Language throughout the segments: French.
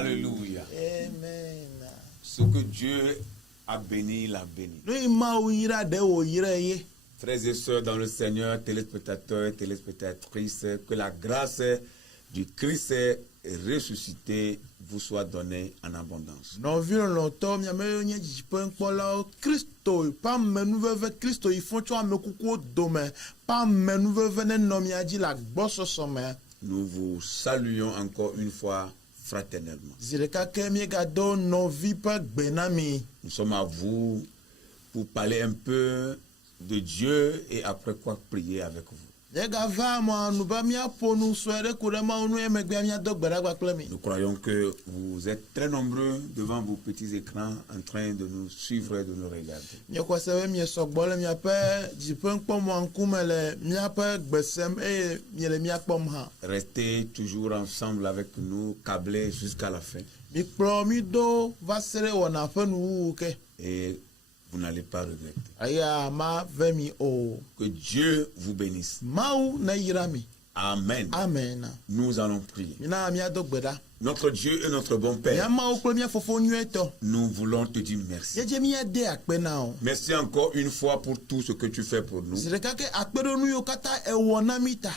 Alléluia. Amen. Ce que Dieu a béni, il a béni. Frères et sœurs dans le Seigneur, téléspectateurs, téléspectatrices, que la grâce du Christ ressuscité vous soit donnée en abondance. Nous vous saluons encore une fois fraternellement. Nous sommes à vous pour parler un peu de Dieu et après quoi prier avec vous. Nous croyons que vous êtes très nombreux devant vos petits écrans en train de nous suivre et de nous regarder. Restez toujours ensemble avec nous, câblés jusqu'à la fin. Et vous n'allez pas regretter. Que Dieu vous bénisse. Amen. Amen. Nous allons prier. Notre Dieu et notre bon Père, nous voulons te dire merci. Merci encore une fois pour tout ce que tu fais pour nous.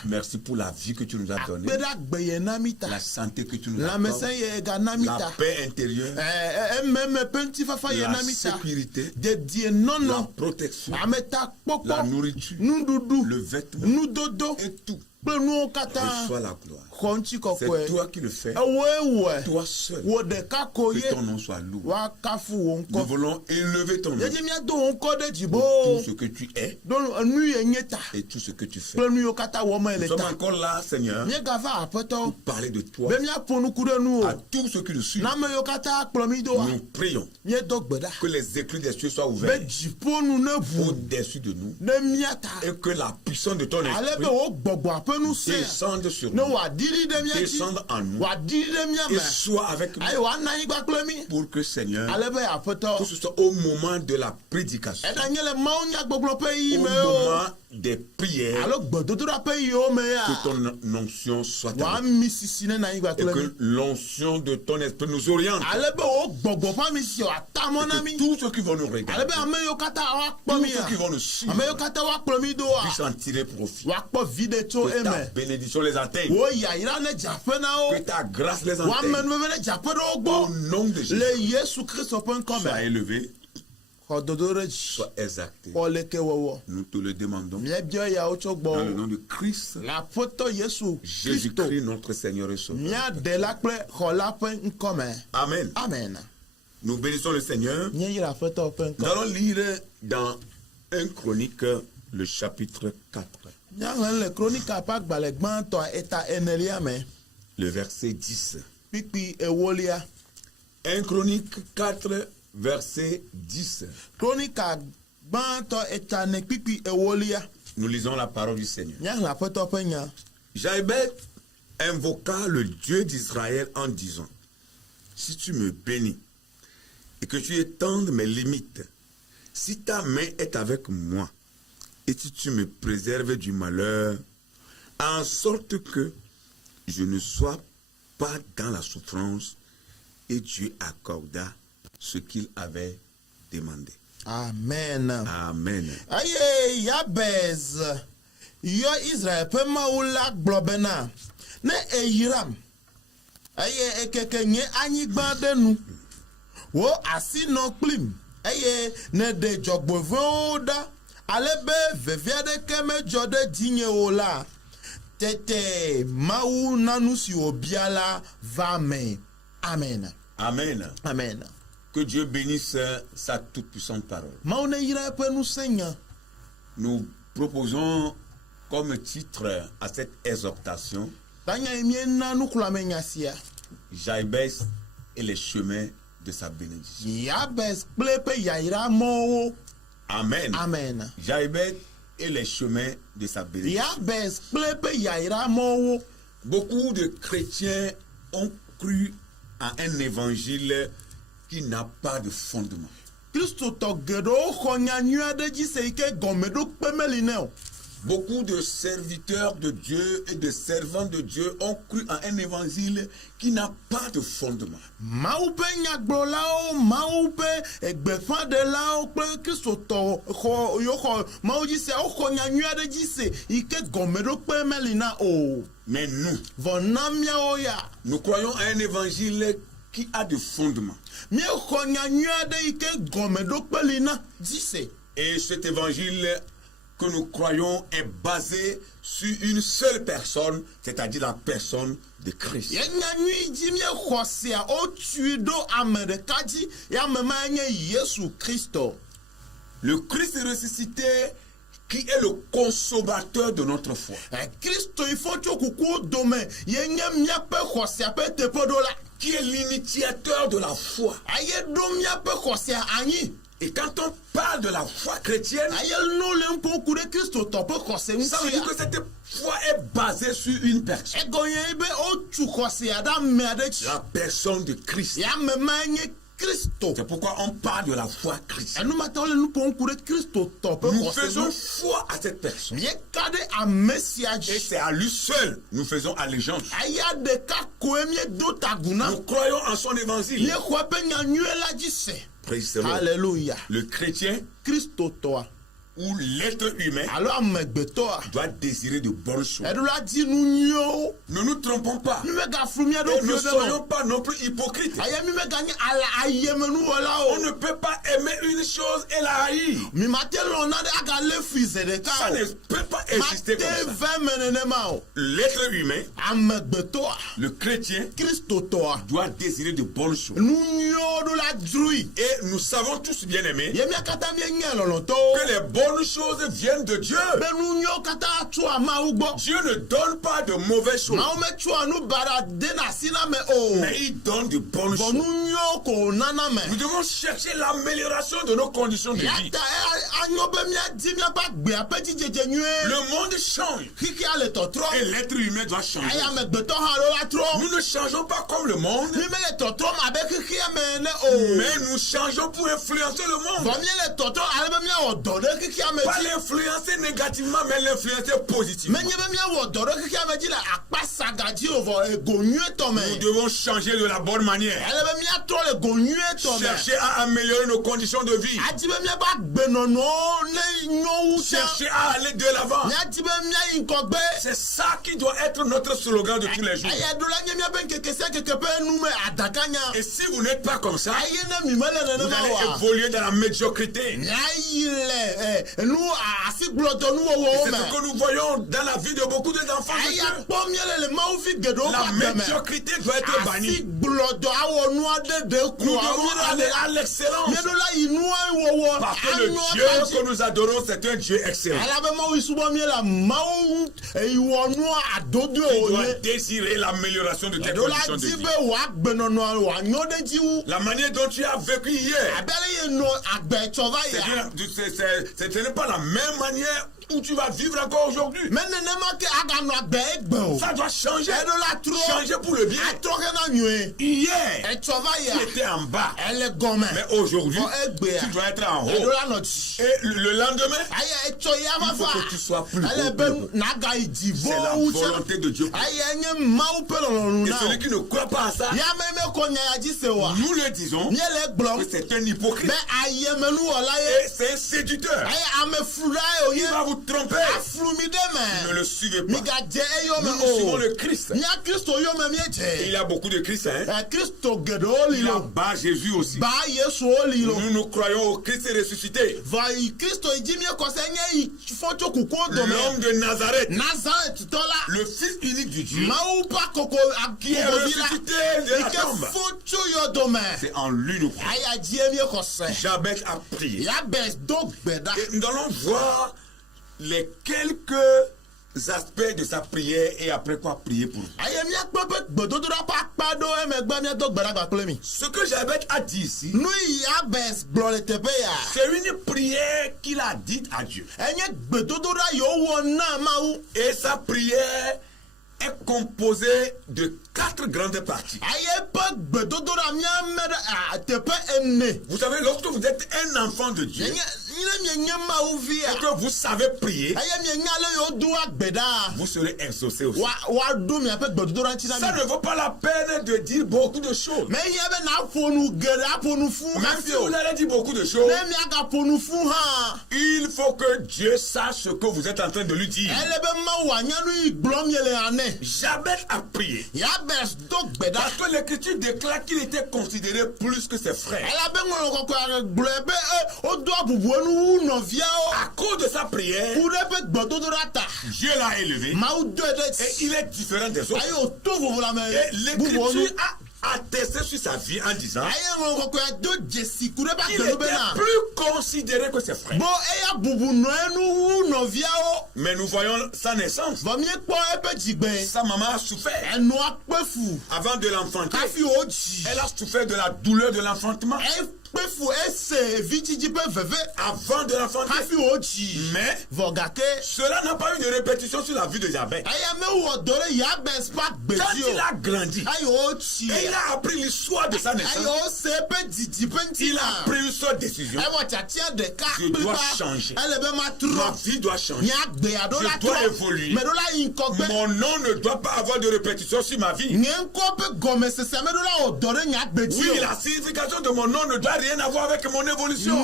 Merci pour la vie que tu nous as donnée, la santé que tu nous as donnée, la paix intérieure, la sécurité, la protection, la nourriture, le vêtement et tout. Reçois la gloire. C'est toi qui le fais. Toi seul. Que ton nom soit loué. Nous voulons élever ton nom pour tout ce que tu es et tout ce que tu fais. Nous sommes encore là, Seigneur, pour parler de toi à tous ceux qui nous suivent. Nous prions que les éclus des cieux soient ouverts au-dessus de nous et que la puissance de ton esprit descende sur nous, descende en nous et soit avec nous pour que, Seigneur, que ce soit au moment de la prédication, au moment des prières, que ton onction soit avec nous et que l'onction de ton esprit nous oriente et que tous ceux qui vont nous regarder, tous ceux qui vont nous suivre puissent en tirer profit. Que ta bénédiction les atteigne. Que ta grâce les atteigne. Au nom de Jésus. Sois élevé. Sois exalté. Nous te le demandons. Dans le nom de Christ. Jésus-Christ, notre Seigneur et Sauveur. Amen. Amen. Nous bénissons le Seigneur. Nous allons lire dans 1 Chronique, le chapitre 4. Le verset 10. 1 Chronique 4, verset 10. Nous lisons la parole du Seigneur. Jaïbeth invoqua le Dieu d'Israël en disant: si tu me bénis et que tu étendes mes limites, si ta main est avec moi, et si tu me préserves du malheur, en sorte que je ne sois pas dans la souffrance, et Dieu accorda ce qu'il avait demandé. Amen. Amen. Aye, Yabez. Yo Israël peut maoula globena. Ne eyiram. Aye, ekeke nye anigba de nous. Wo asi no klim. Aye, ne de jogbovoda. Alebe veviade keme jode dinye ola. Tete maou nanusi obiala vame. Amen. Amen. Amen. Que Dieu bénisse sa toute-puissante parole. Maune ira pe nous Seigneur. Nous proposons comme titre à cette exhortation Jaïbeth et les chemins de sa bénédiction. Amen. Amen. Jaïbeth et les chemins de sa bénédiction. Beaucoup de chrétiens ont cru à un évangile qui n'a pas de fondement. Beaucoup de serviteurs de Dieu et de servants de Dieu ont cru en un évangile qui n'a pas de fondement. Mais nous croyons à un évangile qui a de fondement. Et cet évangile que nous croyons est basé sur une seule personne, c'est-à-dire la personne de Christ. Le Christ ressuscité qui est le consommateur de notre foi. Qui est l'initiateur de la foi. Et quand on parle de la foi chrétienne, ça veut dire que cette foi est basée sur une personne. La personne de Christ. C'est pourquoi on parle de la foi chrétienne. Nous faisons foi à cette personne. Et c'est à lui seul nous faisons allégeance. Nous croyons en son évangile. Alléluia. Le chrétien ou l'être humain doit désirer de bonnes choses. Ne nous trompons pas. Et ne soyons pas non plus hypocrites. On ne peut pas aimer une chose et la haïr. Ça ne peut pas exister comme ça. L'être humain, le chrétien, doit désirer de bonnes choses. Et nous savons tous, bien aimés, que les bonnes choses viennent de Dieu. Dieu ne donne pas de mauvaises choses, mais il donne de bonnes choses. Nous devons chercher l'amélioration de nos conditions de vie. Le monde change et l'être humain doit changer. Nous ne changeons pas comme le monde, mais nous changeons pour influencer le monde. Pas l'influencer négativement, mais l'influencer positivement. Nous devons changer de la bonne manière. Chercher à améliorer nos conditions de vie. Chercher à aller de l'avant. C'est ça qui doit être notre slogan de tous les jours. Et si vous n'êtes pas comme ça, vous allez évoluer dans la médiocrité. Et c'est ce que nous voyons dans la vie de beaucoup d'enfants de Dieu. La médiocrité doit être bannie. Nous devons aller à l'excellence. Parce que le Dieu que nous adorons, c'est un Dieu excellent. Il doit désirer l'amélioration de tes conditions de vie. La manière dont tu as vécu hier, ce n'est pas la même manière où tu vas vivre encore aujourd'hui. Ça doit changer. Changer pour le bien. Hier, tu étais en bas. Mais aujourd'hui, tu dois être en haut. Et le lendemain, il faut que tu sois plus haut. C'est la volonté de Dieu. Et celui qui ne croit pas à ça, nous le disons, que c'est un hypocrite. Et c'est un séducteur. Il va vous tromper. Ne le suivez pas. Nous suivons le Christ. Et il y a beaucoup de Christ. Il y a bas Jésus aussi. Nous croyons au Christ ressuscité. L'homme de Nazareth. Le fils unique du Dieu. Qui est ressuscité de la tombe. C'est en lui nous croyons. Jabez a prié. Et nous allons voir les quelques aspects de sa prière et après quoi prier pour nous. Ce que Jabez a dit ici, c'est une prière qu'il a dite à Dieu. Et sa prière est composée de 4 grandes parties. Vous savez, lorsque vous êtes un enfant de Dieu, et que vous savez prier, vous serez exaucé aussi. Ça ne vaut pas la peine de dire beaucoup de choses. Même si vous allez dire beaucoup de choses, il faut que Dieu sache ce que vous êtes en train de lui dire. Jabez a prié. Parce que l'Écriture déclare qu'il était considéré plus que ses frères. À cause de sa prière, Dieu l'a élevé. Et il est différent des autres. Et l'Écriture a attesté sur sa vie en disant qu'il était plus considéré que ses frères. Mais nous voyons sa naissance. Sa maman a souffert. Avant de l'enfanter, elle a souffert de la douleur de l'enfantement. Avant de l'enfanter. Mais cela n'a pas eu de répétition sur la vie de Jabez. Quand il a grandi et il a appris l'histoire de sa naissance, il a pris une seule décision. Je dois changer. Ma vie doit changer. Je dois évoluer. Mon nom ne doit pas avoir de répétition sur ma vie. Oui, la signification de mon nom ne doit rien avoir avec mon évolution.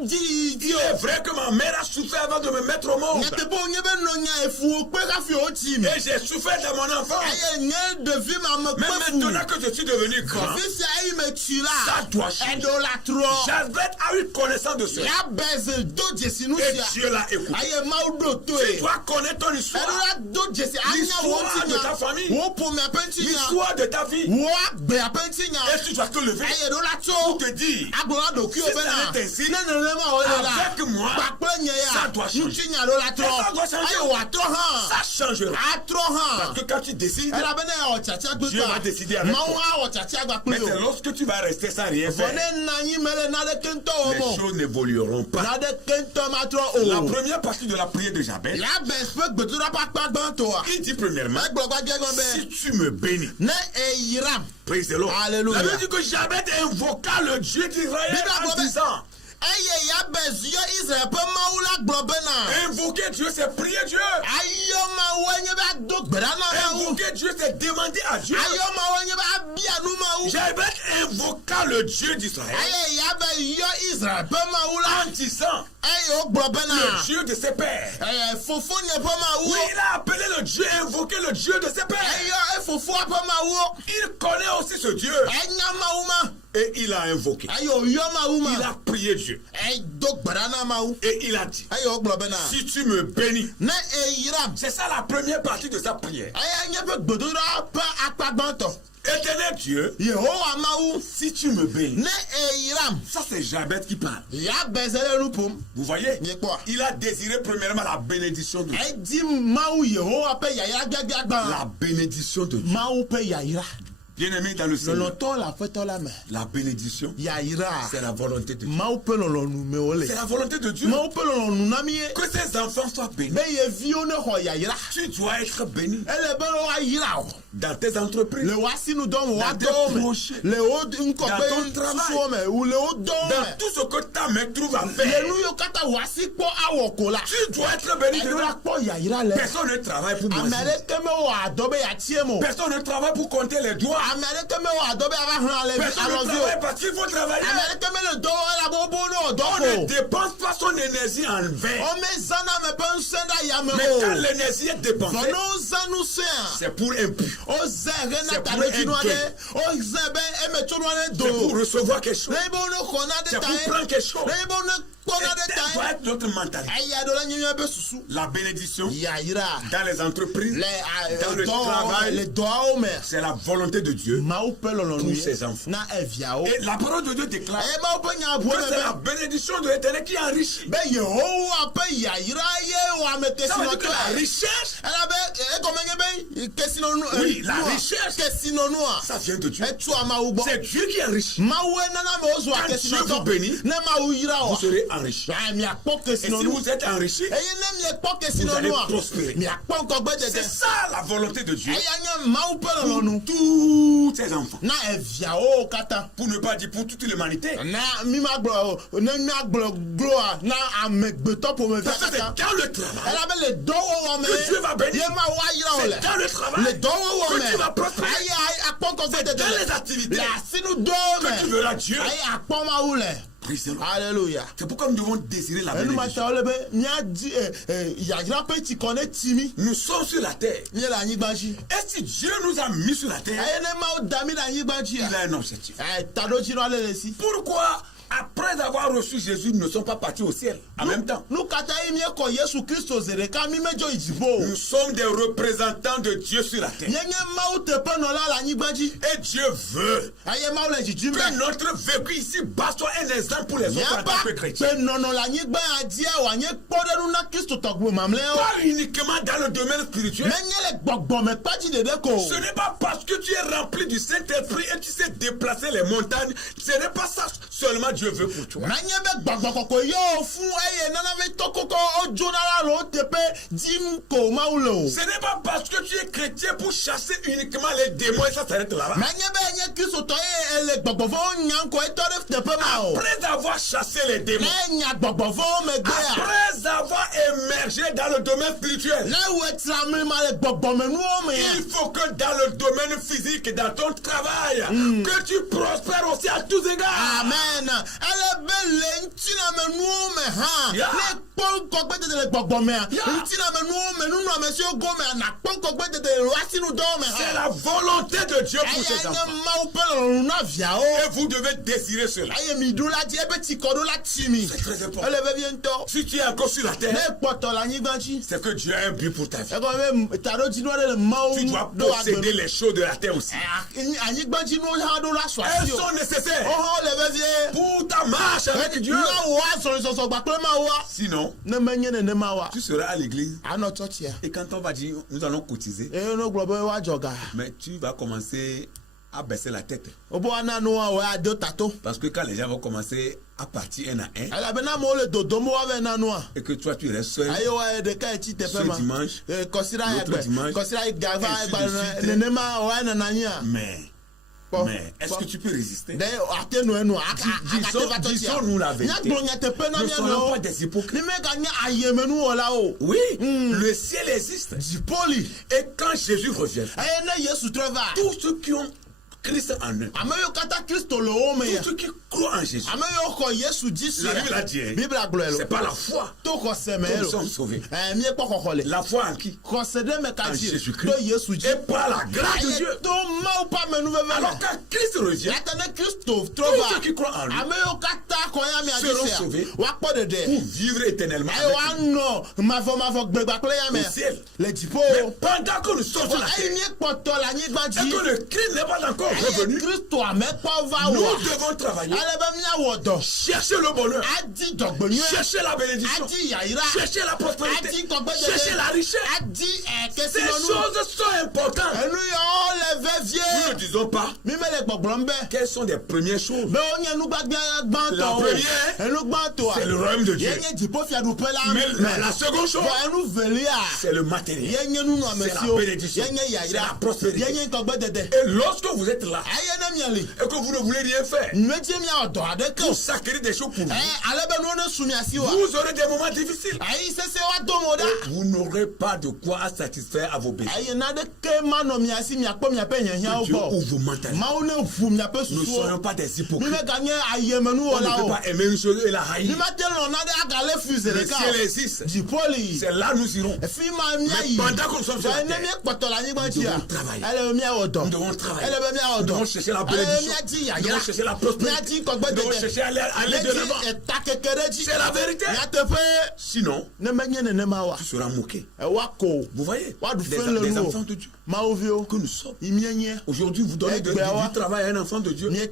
Il est vrai que ma mère a souffert avant de me mettre au monde. Et j'ai souffert dans mon enfance. Mais maintenant que je suis devenu grand, ça doit changer. Jabez a eu connaissance de cela. Et Dieu l'a écouté. Tu dois connaître ton histoire. L'histoire de ta famille. L'histoire de ta vie. Et tu dois te lever pour te dire, si ça est ainsi, avec moi, ça doit changer. Et ça doit changer. Ça changera. Parce que quand tu décides, Dieu va décider avec toi. Mais c'est lorsque tu vas rester sans rien faire, les choses n'évolueront pas. La première partie de la prière de Jabez, il dit premièrement, si tu me bénis, praise the Lord. Alléluia. Ça veut dire que Jabez invoqua le Dieu d'Israël en disant, invoquer Dieu, c'est prier Dieu. Invoquer Dieu, c'est demander à Dieu. Jabez invoqua le Dieu d'Israël en disant, le Dieu de ses pères. Oui, il a appelé le Dieu, invoqué le Dieu de ses pères. Il connaît aussi ce Dieu. Et il a invoqué. Il a prié Dieu. Et il a dit, si tu me bénis. C'est ça la première partie de sa prière. Éternel Dieu, si tu me bénis. Ça c'est Jabez qui parle. Vous voyez, il a désiré premièrement la bénédiction de Dieu. La bénédiction de Dieu. Bien-aimé dans le Seigneur, la bénédiction, c'est la volonté de Dieu. C'est la volonté de Dieu que ses enfants soient bénis. Tu dois être béni dans tes entreprises, dans tes projets, dans ton travail, dans tout ce que ta main trouve à faire. Tu dois être béni dedans. Personne ne travaille pour moi. Personne ne travaille pour compter les doigts. Personne ne travaille parce qu'il faut travailler. On ne dépense pas son énergie en vain. Mais quand l'énergie est dépensée, c'est pour un but. C'est pour un gain. C'est pour recevoir quelque chose. C'est pour prendre quelque chose. Ça doit être notre mentalité. La bénédiction dans les entreprises, dans le travail, c'est la volonté de Dieu pour ses enfants. Et la parole de Dieu déclare que c'est la bénédiction de l'Éternel qui enrichit. Ça veut dire que la richesse Oui, la richesse, ça vient de Dieu. C'est Dieu qui est riche. Quand Dieu vous bénit, vous serez enrichi. Et si vous êtes enrichi, vous allez prospérer. C'est ça la volonté de Dieu pour tous ses enfants. Pour ne pas dire pour toute l'humanité. C'est dans le travail que Dieu va bénir. C'est dans le travail que tu vas prospérer. C'est dans les activités que tu verras Dieu. Alléluia. C'est pourquoi nous devons désirer la bénédiction. Nous sommes sur la terre. Et si Dieu nous a mis sur la terre, il a un objectif. Pourquoi après avoir reçu Jésus, nous ne sommes pas partis au ciel en même temps? Nous sommes des représentants de Dieu sur la terre. Et Dieu veut que notre vécu ici bas soit un exemple pour les autres en tant que chrétiens. Pas uniquement dans le domaine spirituel. Ce n'est pas parce que tu es rempli du Saint-Esprit et tu sais déplacer les montagnes. Ce n'est pas ça seulement Dieu veut pour toi. Ce n'est pas parce que tu es chrétien pour chasser uniquement les démons et ça s'arrête là-bas. Après avoir chassé les démons, après avoir émergé dans le domaine spirituel, il faut que dans le domaine physique, dans ton travail, que tu prospères aussi à tous égards. Amen. C'est la volonté de Dieu pour ses enfants. Et vous devez désirer cela. C'est très important. Si tu es encore sur la terre, c'est que Dieu a un but pour ta vie. Tu dois posséder les choses de la terre aussi. Elles sont nécessaires pour ta marche avec Dieu. Sinon, tu seras à l'église. Et quand on va dire nous allons cotiser, mais tu vas commencer à baisser la tête. Parce que quand les gens vont commencer à partir un à un, et que toi tu restes seul, ce dimanche, l'autre dimanche, mais est-ce que tu peux résister? Disons-nous la vérité. Ne soyons pas des hypocrites. Oui, le ciel existe. Et quand Jésus revient, tous ceux qui ont Christ en eux, tous ceux qui croient en Jésus, la Bible a dit, c'est pas la foi que nous sommes sauvés. La foi en qui? En Jésus-Christ. Et par la grâce de Dieu. Alors quand Christ revient, tous ceux qui croient en lui seront sauvés pour vivre éternellement au ciel. Mais pendant que nous sommes sur la terre et que le Christ n'est pas encore revenu, nous devons travailler, chercher le bonheur, chercher la bénédiction, chercher la prospérité, chercher la richesse. Ces choses sont importantes. Nous ne disons pas quelles sont les premières choses. La première, c'est le royaume de Dieu. Mais la seconde chose, c'est le matériel, c'est la bénédiction, c'est la prospérité. Et lorsque vous êtes là et que vous ne voulez rien faire pour s'acquérir des choses pour vous, vous aurez des moments difficiles. Vous n'aurez pas de quoi satisfaire à vos besoins. Dieu ouvre vos mentalités. Ne soyons pas des hypocrites. On ne peut pas aimer une chose et la haïr. Le ciel existe. C'est là où nous irons. Mais pendant que nous sommes sur la terre, nous devons travailler. Nous devons chercher la bénédiction. Nous devons chercher la prospérité. Nous devons chercher à aller de l'avant. C'est la vérité. Sinon, tu seras moqué. Vous voyez, des enfants de Dieu que nous sommes. Aujourd'hui, vous donnez du travail travail à un enfant de Dieu, il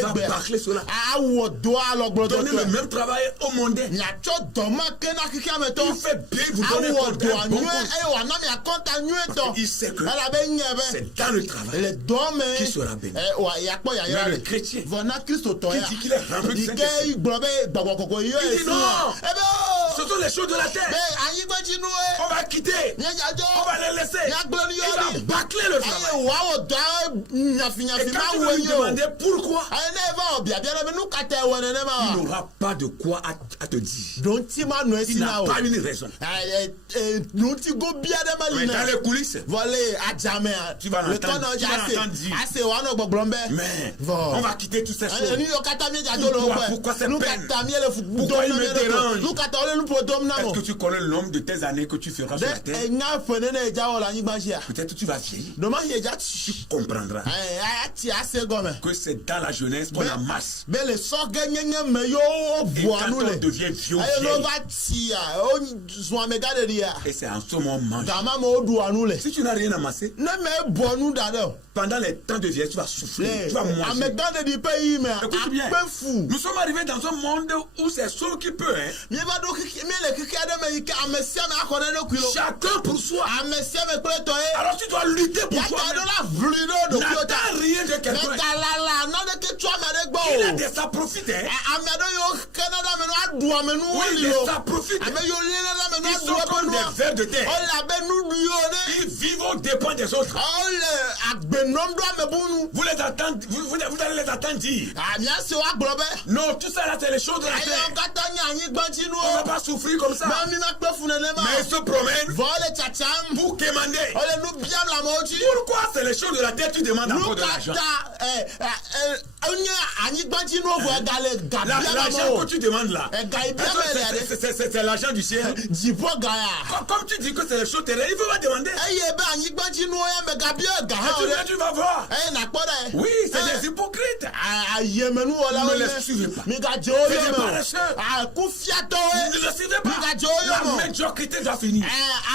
va bâcler cela. Donner le même travail au monde. Il fait bien vous donner un bon compte. Il sait que c'est dans le travail qu'il sera béni. Mais le chrétien qui dit qu'il est rempli de Saint-Esprit, il dit non, ce sont les choses de la terre. On va quitter, on va les laisser. Il va bâcler le travail. Et quand tu vas lui demander pourquoi, il n'aura pas de quoi à te dire. Il n'a pas une raison. Mais dans les coulisses, tu vas l'entendre dire. Mais on va quitter toutes ces choses. Pourquoi c'est peine? Pourquoi il me dérange? Est-ce que tu connais le nombre de tes années que tu feras sur la terre? Peut-être que tu vas vieillir. Tu comprendras que c'est dans la jeunesse qu'on amasse. Et quand on devient vieux, et c'est en ce moment. Si tu n'as rien amassé, pendant les temps de vieillesse, tu vas souffrir, tu vas manger. Écoute bien, nous sommes arrivés dans un monde où c'est seul qui peut. Chacun pour soi. Alors tu dois lutter pour toi-même. N'attends rien de quelqu'un. Il a de ça profite. Oui, de ça profite. Ils sont comme des vers de terre. Ils vivent aux dépens des autres. Vous les attendez, vous allez les attendre dire. Non, tout ça là c'est les choses de la terre. On ne va pas souffrir comme ça. Mais ils se promènent pour quémander. Pourquoi c'est les choses de la terre tu demandes encore de l'argent? L'argent que tu demandes là, c'est l'argent du ciel. Comme tu dis que c'est les choses terrestres, il ne faut pas demander. Tu vas voir. Oui, c'est des hypocrites. Ne les suivez pas. C'est des paresseux. Ne les suivez pas. La médiocrité doit finir.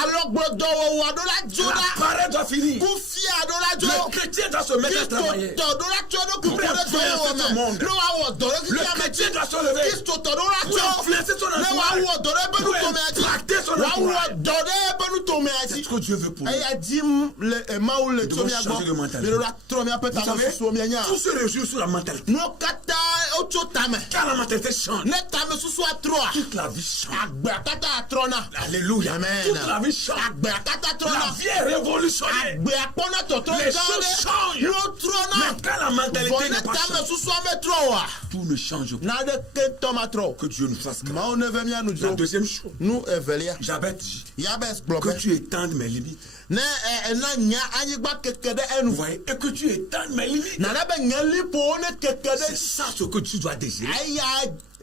La paresse doit finir. Le chrétien doit se mettre à travailler. Pour influencer ce monde. Le chrétien doit se lever. Pour influencer son entourage. Pour impacter son entourage. C'est ce que Dieu veut pour nous. Nous devons changer de mentalité. Vous savez, tout se réjouit sur la mentalité. Quand la mentalité change, toute la vie change. Alléluia. Toute la vie change. La vie est révolutionnaire. Les choses changent. Mais quand la mentalité n'est pas changée, tout ne change pas. Que Dieu nous fasse grâce. La deuxième chose, j'avais dit que tu étendes mes limites. Vous voyez, et que tu étendes mes limites. C'est ça ce que tu dois désirer.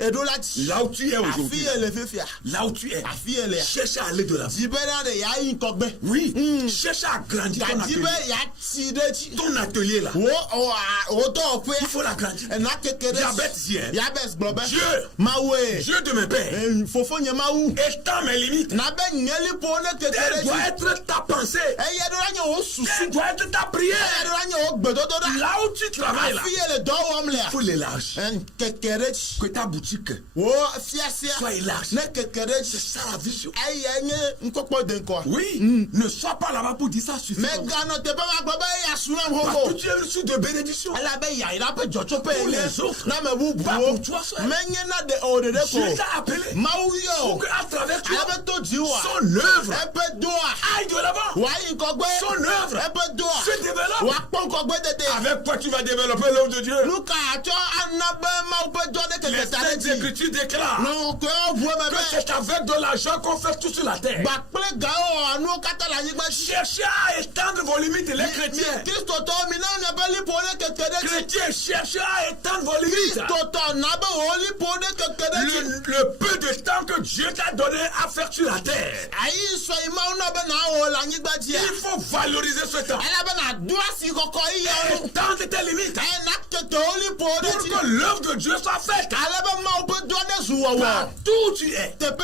Là où tu es aujourd'hui, là où tu es, cherche à aller de l'avant. Oui, cherche à agrandir ton atelier là. Il faut l'agrandir. Diabète dit, Dieu de mes pères, étends mes limites. Telle doit être ta pensée. Telle doit être ta prière. Là où tu travailles là, il faut l'élargir. Que ta boutique soit élargie. C'est ça la vision. Oui, ne sois pas là-bas pour dire ça suffit. Parce que tu es reçu de bénédiction. Pour les autres, pas pour toi seul. Dieu t'a appelé pour qu'à travers toi, son œuvre aille de l'avant. Son œuvre se développe. Avec quoi tu vas développer l'œuvre de Dieu? Les Écritures déclarent que c'est avec de l'argent qu'on fait tout sur la terre. Cherchez à étendre vos limites, les chrétiens. Chrétiens, cherchez à étendre vos limites. Le peu de temps que Dieu t'a donné à faire sur la terre, il faut valoriser ce temps. Étendre tes limites. Pour que l'œuvre de Dieu soit faite. Partout où tu es. Dans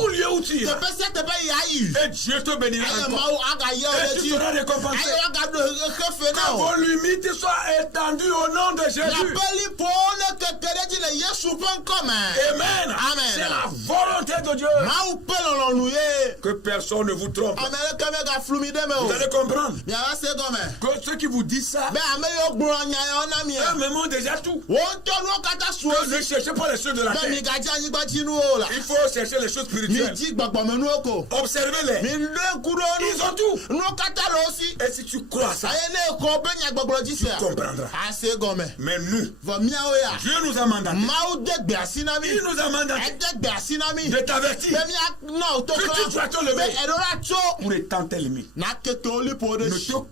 tout lieu où tu es. Et Dieu te bénira encore. Et tu seras récompensé. Que vos limites soient étendues au nom de Jésus. Amen. C'est la volonté de Dieu. Que personne ne vous trompe. Vous allez comprendre. Que ceux qui vous disent ça, eux-mêmes ont déjà tout. Que ne cherchez pas les choses de la terre. Il faut chercher les choses spirituelles. Observez-les. Ils ont tout. Et si tu crois ça, tu comprendras. Mais nous, Dieu nous a mandaté. Il nous a mandaté de t'avertir que tu dois te lever pour étendre tes limites. Ne te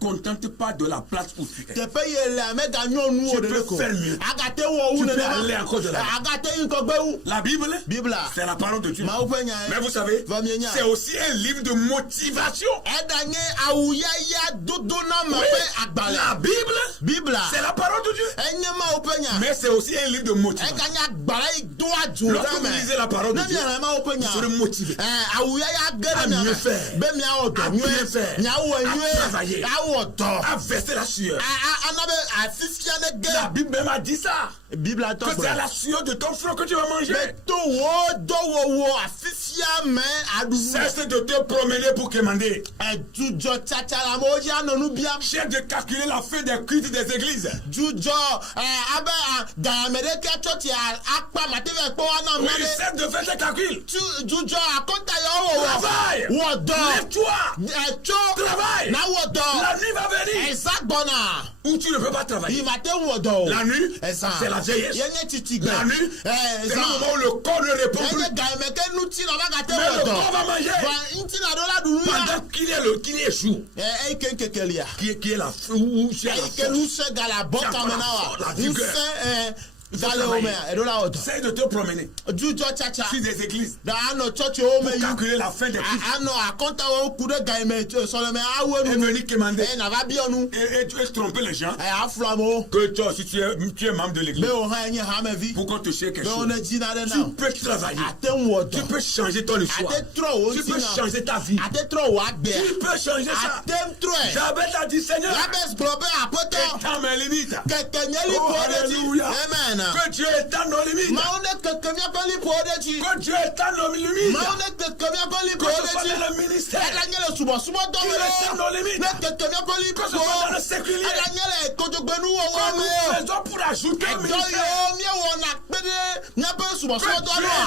contente pas de la place où tu es. Tu peux faire mieux. Tu peux aller encore de la Bible, c'est la parole de Dieu. Mais vous savez, c'est aussi un livre de motivation. Oui, la Bible, c'est la parole de Dieu. Mais c'est aussi un livre de motivation. Lorsque vous lisez la parole de Dieu, vous serez motivé à mieux faire, à bien faire, à travailler, à verser la sueur. La Bible même a dit ça. Que c'est à la sueur de ton front que tu vas manger. Cesse de te promener pour commander. Cherche de calculer la fin des cultes des églises. Oui, cesse de faire tes calculs. Travaille. Lève-toi. Travaille. La nuit va venir où tu ne peux pas travailler. La nuit, c'est la vieillesse. La nuit, c'est le moment où le corps ne répond plus. Mais le corps va manger. Pendant qu'il est jour. Qui est la c'est de te promener sur des églises pour calculer la fin des cultes et venir commander et tromper les gens que toi si tu es membre de l'église pour qu'on te cherche quelque chose. Tu peux travailler, tu peux changer ton histoire, tu peux changer ta vie, tu peux changer ça. Jabez a dit Seigneur, étends mes limites. Oh alléluia. Que Dieu étende nos limites. Que Dieu étende nos limites. Que ce soit dans le ministère. Qu'il étende nos limites. Que ce soit dans le séculier. Que nous faisons pour ajouter au ministère. Que Dieu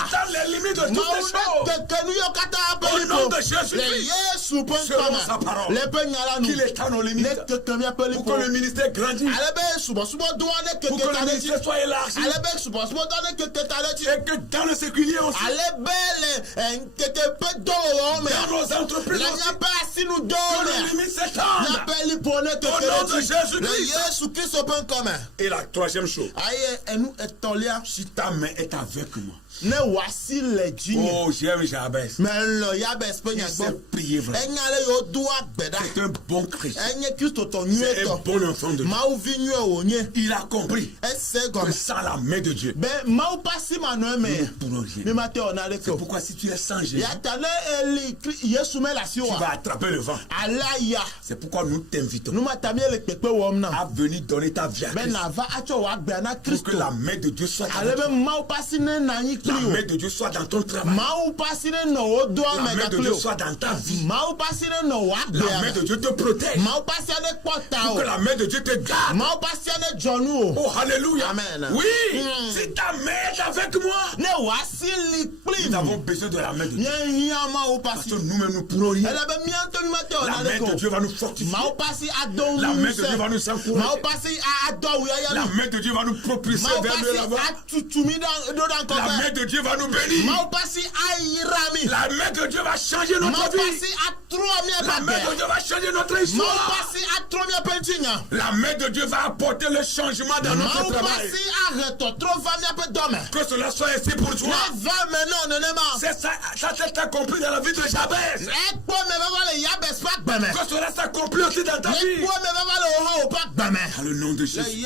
étende les limites de toutes les choses. Au nom de Jésus-Christ. Selon sa parole. Qu'il étende nos limites. Pour que le ministère grandisse. Pour que le ministère soit élargi. Et que dans le séculier aussi. Dans nos entreprises aussi. Que les limites s'étendent. Au nom de Jésus-Christ. Et la troisième chose. Si ta main est avec moi. Oh, j'aime Jabez. Il s'est prié vraiment. C'est un bon chrétien. C'est un bon enfant de Dieu. Il a compris que sans la main de Dieu, nous ne pourrons rien. C'est pourquoi si tu es sans Jésus, tu vas attraper le vent. C'est pourquoi nous t'invitons à venir donner ta vie à Christ. Pour que la main de Dieu soit dans la main de Dieu soit dans ton travail. La main de Dieu soit dans ta vie. La main de Dieu te protège. Pour que la main de Dieu te garde. Oh, alléluia. Amen. Oui. Si ta main est avec moi, nous avons besoin de la main de Dieu. Parce que nous-mêmes nous pourrons rien. La main de Dieu va nous fortifier. La main de Dieu va nous encourager. La main de Dieu va nous propulser vers le l'avant. La main de Dieu va nous bénir. La main de Dieu va changer notre vie. La main de Dieu va changer notre histoire. La main de Dieu va apporter le changement dans notre travail. Que cela soit ici pour toi. C'est ça, ça s'est accompli dans la vie de Jabez. Que cela s'accomplit aussi dans ta vie. Dans le nom de Jésus.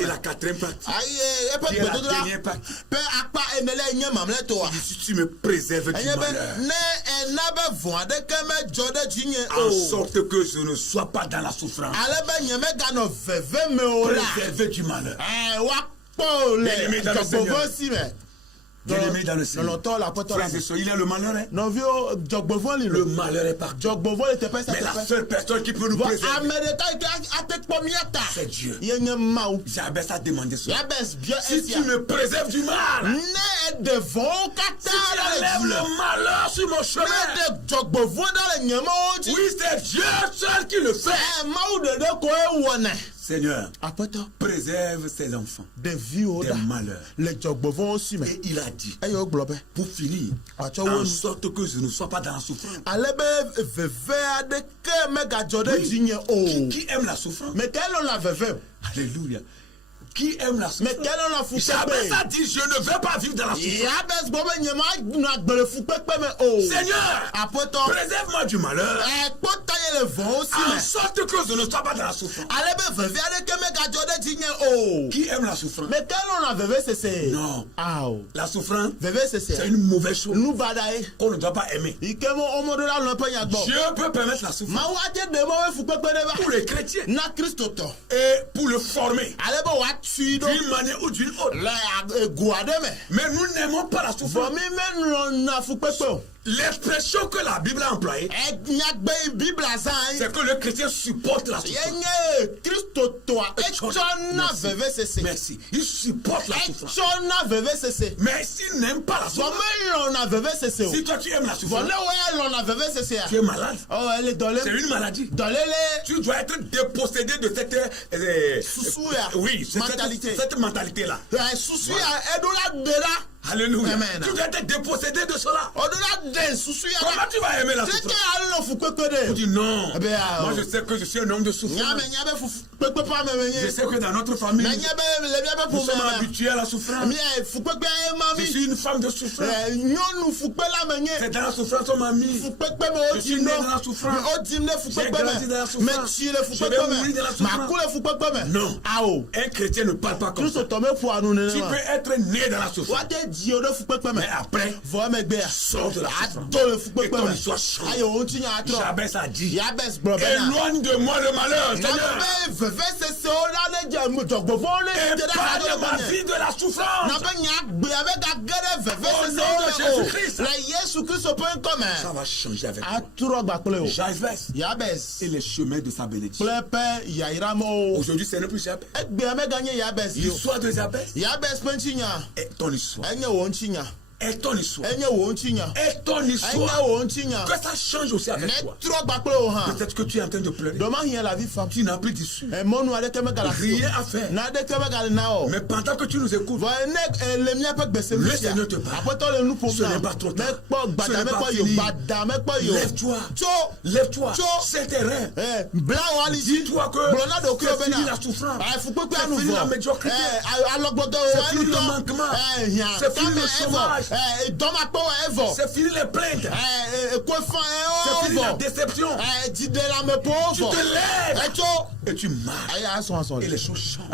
Et la quatrième partie. Qui est la dernière partie. Si tu me préserves du malheur. En sorte que je ne sois pas dans la souffrance. Préservé du malheur. Bien-aimé dans le Seigneur. Bien-aimé dans le Seigneur. Il a le malheur. Le malheur est partout. Mais la seule personne qui peut nous préserver, c'est Dieu. Jabez a demandé cela. Si tu me préserves du mal, si tu enlèves le malheur sur mon chemin, oui, c'est Dieu seul qui le fait. Seigneur, préserve ses enfants des malheurs. Et il a dit, pour finir, en sorte que je ne sois pas dans la souffrance. Oui. Qui aime la souffrance? Alléluia. Qui aime la souffrance? Jabez a dit, je ne veux pas vivre dans la souffrance. Seigneur, préserve-moi du malheur. En sorte que je ne sois pas dans la souffrance. Qui aime la souffrance? Non. La souffrance, c'est une mauvaise chose qu'on ne doit pas aimer. Dieu peut permettre la souffrance pour les chrétiens et pour le former d'une manière ou d'une autre. Mais nous n'aimons pas la souffrance. L'expression que la Bible a employée, c'est que le chrétien supporte la souffrance. Merci. Il supporte la souffrance. Mais s'il n'aime pas la souffrance, si toi tu aimes la souffrance, tu es malade. C'est une maladie. Tu dois être dépossédé de cette cette mentalité-là. Alléluia. Amen. Tu dois être dépossédé de cela. Comment tu vas aimer la souffrance? Tu dis non. Moi je sais que je suis un homme de souffrance. Je sais que dans notre famille, nous sommes habitués à la souffrance. Je suis une femme de souffrance. C'est dans la souffrance qu'on m'a mis. Je suis né dans la souffrance. J'ai grandi dans la souffrance. Je vais mourir dans la souffrance. Non. Un chrétien ne parle pas comme ça. Tu peux être né dans la souffrance. Mais après, sors de la souffrance. Et ton histoire change. Jabez a dit, éloigne de moi le malheur, Seigneur. Épargne ma vie de la souffrance. Au nom de Jésus-Christ. Ça va changer avec toi. Jabez et les chemins de sa bénédiction. Aujourd'hui, ce n'est plus Jabez. L'histoire de Jabez est ton histoire. Et ton histoire. Et ton histoire. Que ça change aussi avec toi. Peut-être que tu es en train de pleurer. Tu n'as plus d'issue. Rien à faire. Mais pendant que tu nous écoutes, le Seigneur te parle. Ce n'est pas trop tard. Ce n'est pas fini. Lève-toi. Lève-toi. C'est terrain. Dis-toi que c'est fini la souffrance. C'est fini la médiocrité. C'est fini le manquement. C'est fini le chômage. C'est fini les plaintes. C'est fini la déception. Tu te lèves et tu marches. Et les choses changent.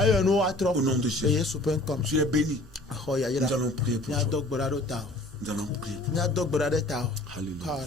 Au nom de Jésus. Tu es béni. Nous allons prier pour toi. Nous allons prier. Alléluia.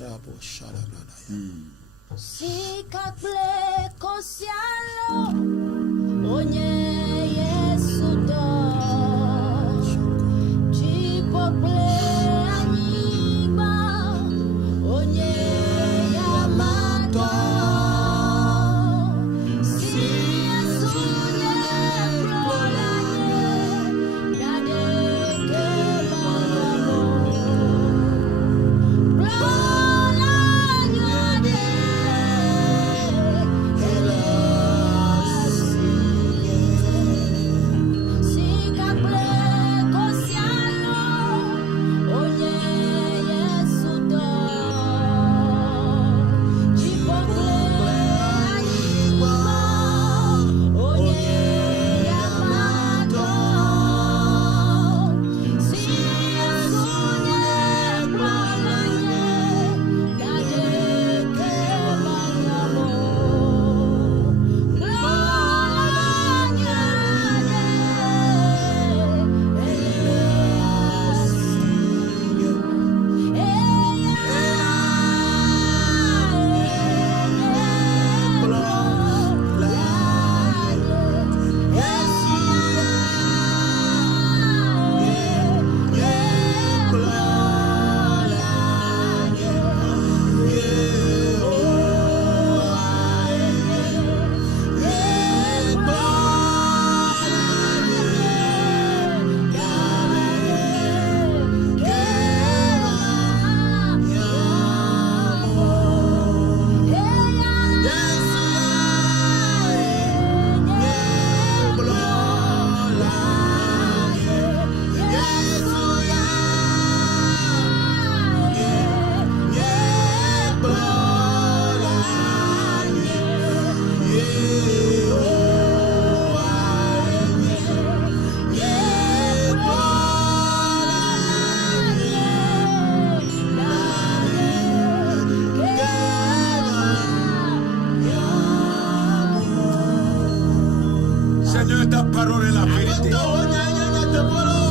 parole est la vérité.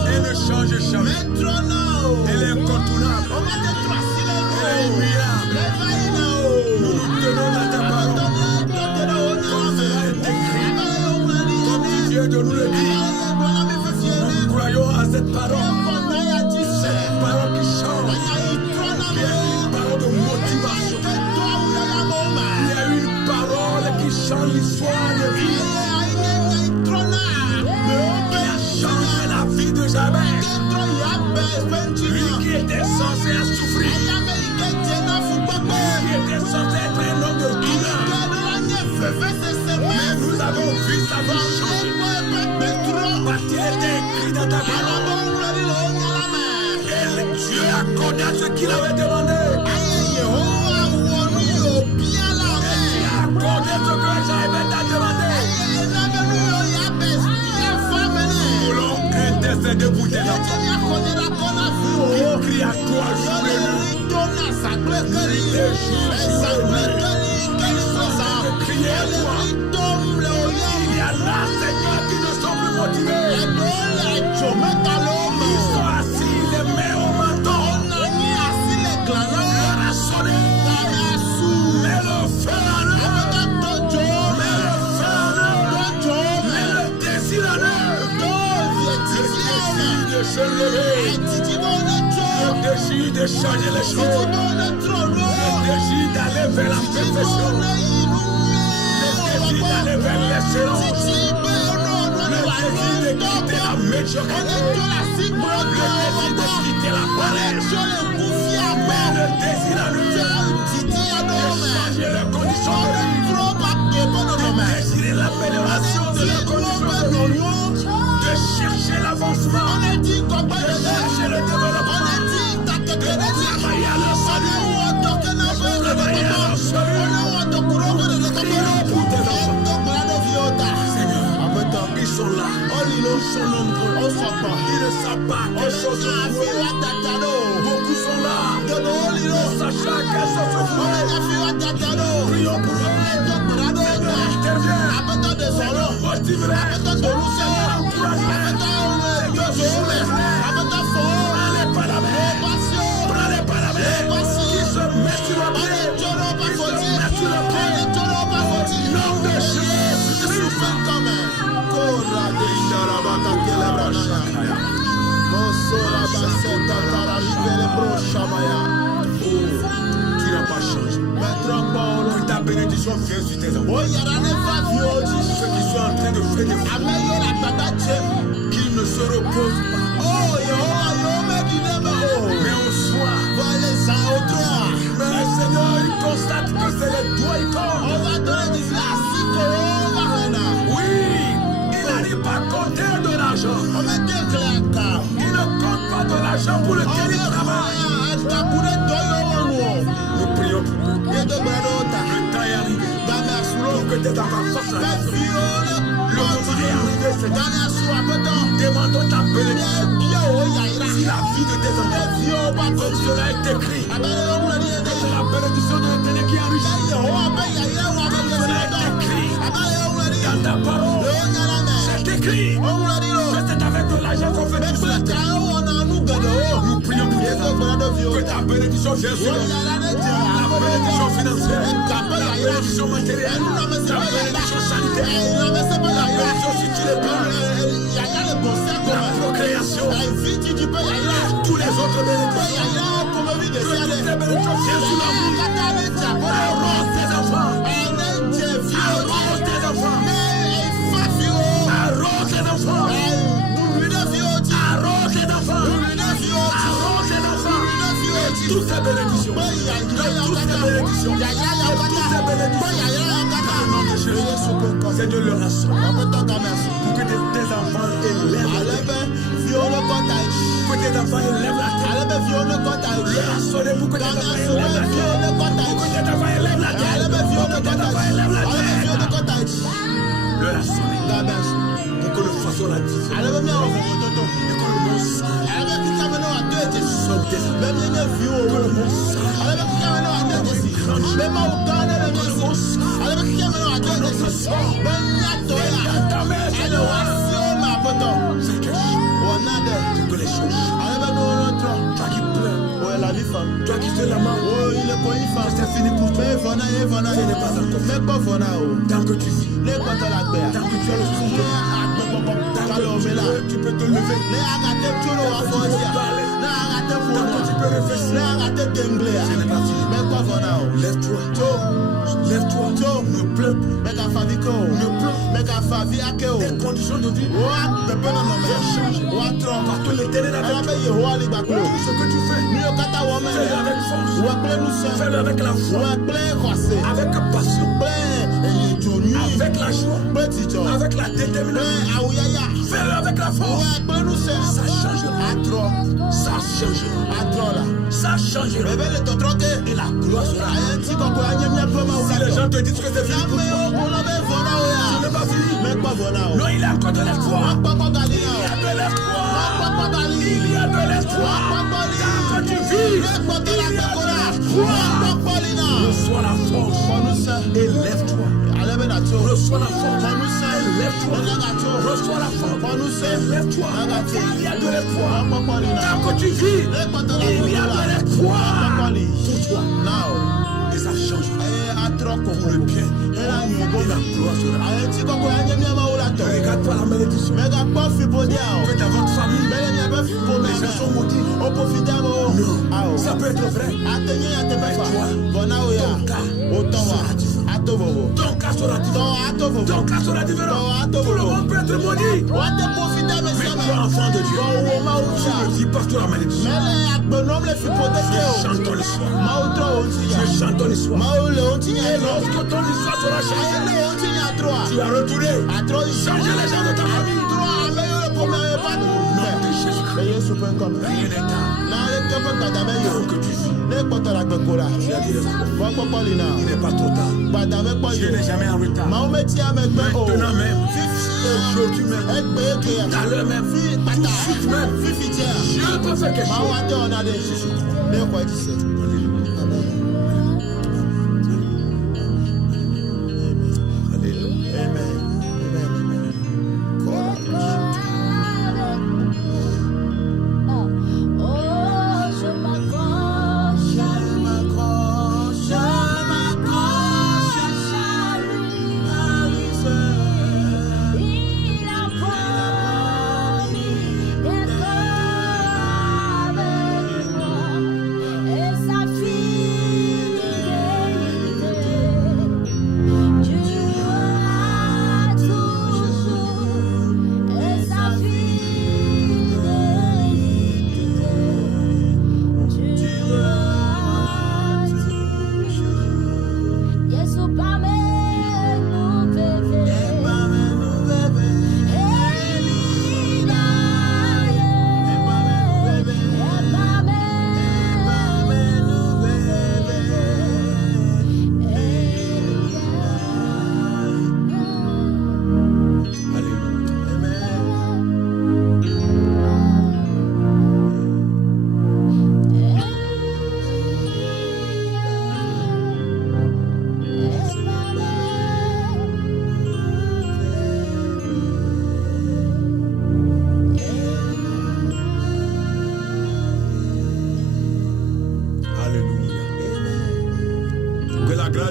Elle ne change jamais. Elle est incontournable. Elle est immuable. Nous nous tenons à ta parole. Comme cela est écrit. Comme tu viens de nous le dire. Nous croyons à cette parole. Cette parole qui change. Il y a une parole de motivation. Il y a une parole qui change l'histoire de vie. Qui a changé la vie de Jabez. Lui qui était censé souffrir. Qui était censé être un homme de douleur. Mais nous avons vu sa vie changer. Parce qu'il était écrit dans ta parole. Et Dieu accorda ce qu'il avait demandé. Et Dieu a accordé ce que Jabez t'a demandé. Nous voulons intercéder pour tes enfants. Ils crient à toi jour et nuit. Crier à toi. Il y a là, Seigneur, qui ne sont plus motivés. Ils sont assis, les mains au menton. L'heure a sonné. Mets le feu en eux. Mets le feu en eux. Mets le désir en eux. Le désir de se lever. Le désir de changer les choses. Le désir d'aller vers la perfection. Le désir d'aller vers l'excellence. Le désir de quitter la médiocrité. Le désir de quitter la paresse. Mais le désir à lui de changer les conditions de vie. De désirer l'amélioration de leurs conditions de vie. De chercher l'avancement. De chercher le développement. De travailler à leur salut. De travailler à leur salut. Prions pour tes enfants. Seigneur, ils sont là. Ils sont nombreux. Ils ne savent pas quelles choses se font. Beaucoup sont là. Sachant qu'elles sont se font. Prions pour eux. Seigneur, interviens. Seigneur, motive-les. Seigneur, encourage-les. Seigneur, prends-les par la main. Prends-les par la main. Qu'ils se mettent sur la pied. Qu'ils se mettent sur la pied. Nom de Jésus. Tu n'as pas changé. Que ta bénédiction vienne sur tes enfants. Ceux qui sont en train de faire des fruits. Qu'ils ne se reposent pas. Mais au soir. Mais Seigneur, il constate que c'est les doigts qui comptent. Oui, il n'arrive pas à compter de l'argent. Il ne compte pas de l'argent pour lequel il travaille. Nous prions pour eux. Le temps est arrivé. Pour que tes enfants fassent la différence. Le moment est arrivé, Seigneur. Nous demandons ta bénédiction. Si la vie de tes enfants, comme cela est écrit, c'est la bénédiction de l'Éternel qui enrichit. Comme cela est écrit dans ta parole, c'est écrit que c'est avec de l'argent qu'on fait tout cela. Nous prions pour tes enfants, que ta bénédiction vienne sur eux. La bénédiction financière, la bénédiction matérielle, la bénédiction sanitaire, la bénédiction si tu les parles, la procréation, et tous les autres bénédictions. Que toutes les bénédictions viennent sur l'amour. Arrose tes enfants. Arrose tes enfants. Arrose tes enfants. Arrose tes enfants. Arrose tes enfants. Toutes ces bénédictions. Toutes ces bénédictions. Toutes ces bénédictions. C'est de leur raison. Pour que tes enfants élèvent la tête. Que tes enfants élèvent la tête. Leur assoler pour que tes enfants élèvent la tête. Pour que tes enfants élèvent la tête. Pour que tes enfants élèvent la tête. Leur assoler. Pour que nous fassions la différence. Et que le monde sache. Sont tes enfants. Que le monde sache. Que le monde sache. Toi qui pleures. Toi qui te lamentes. C'est fini pour toi. Ce n'est pas encore. Tant que tu vis. Tant que tu as le souffle. Tant que tu peux te lever. Tant que tu peux parler. Tant que tu peux réfléchir. Ce n'est pas fini. Lève-toi. Lève-toi. Ne pleure plus. Ne pleure plus. Tes conditions de vie vont changer. Parce que l'Éternel est avec toi. Tout ce que tu fais, fais-le avec force. Fais-le avec la foi. Avec passion. Avec la joie. Avec la détermination. Fais-le avec la force. Ça changera. Ça changera. Ça changera. Et la gloire sera. Si les gens te disent que c'est fini pour toi, ce n'est pas fini. Non, il y a encore de l'espoir. Il y a de l'espoir. Il y a de l'espoir. Quand tu vis, il y a de l'espoir. Reçois la force et lève-toi. Reçois la force et lève-toi. Reçois la force et lève-toi. Il y a de l'espoir. Tant que tu vis, il y a de l'espoir pour toi. Et ça change pour le bien. Et la gloire sera. Ne regarde pas la malédiction. Que dans votre famille, les gens sont maudits. Non, ça peut être vrai. Mais toi, ton cas sera différent. Ton cas sera différent. Tout le monde peut être maudit. Mais toi, enfant de Dieu, tu ne vis pas sur la malédiction. Je chante ton histoire. Je chante ton histoire. Et lorsque ton histoire sera changée, tu vas retourner. Changer les gens de ta famille. Rien n'est tard. Tant que tu vis, il n'est pas trop tard. Dieu n'est jamais en retard. Maintenant même, aujourd'hui même, tout à l'heure même, tout de suite même, Dieu peut faire quelque chose.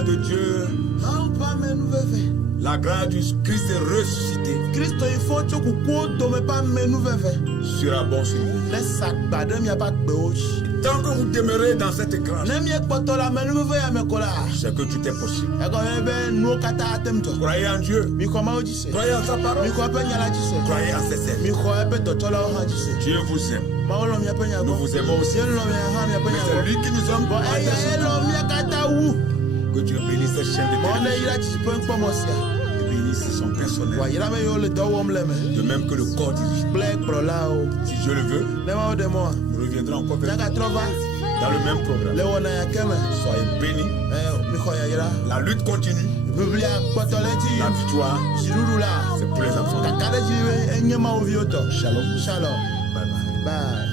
de Dieu, la grâce du Christ est ressuscité, sera bon sur vous. Tant que vous demeurez dans cette grâce, c'est que tout est possible. Croyez en Dieu, croyez en sa parole, croyez en ses services. Dieu vous aime. Nous vous aimons aussi. Mais c'est lui qui nous aime. Que Dieu bénisse cette chaîne de télévision. Et bénisse son personnel. De même que le corps dirige. Si Dieu le veut, nous reviendrons encore dans le même programme. Soyez bénis. La lutte continue. La victoire, c'est pour les enfants. Shalom. Shalom. Bye bye. Bye.